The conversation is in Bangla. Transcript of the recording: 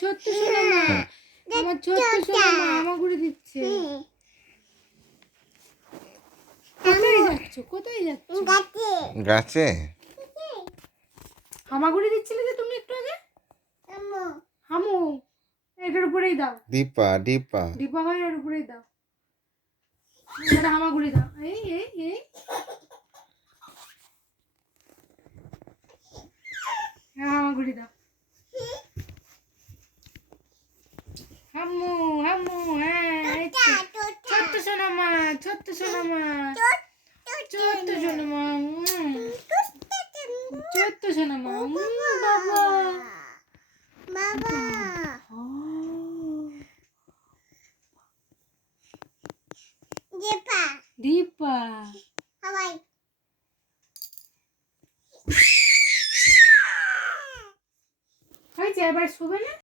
ছোট্ট সোনা মা, আমার ছোট্ট সোনা মা হামাগুড়ি দিচ্ছে। কোথায় যাচ্ছ? কোথায় যাচ্ছ? গাছে হামাগুড়ি দিচ্ছিলে যে তুমি একটু আগে? হামু, এটার উপরেই দাও। দীপা দীপা দীপা হয় এর উপরেই দাও। এটা হামাগুড়ি দাও। এই এই এই হামাগুড়ি দাও। হামু হামু, হ্যাঁ এই তো। ছোট্ট সোনা মা, ছোট্ট সোনা মা, ছোট্ট সোনা মা, ছোট্ট সোনা মা, বাবা।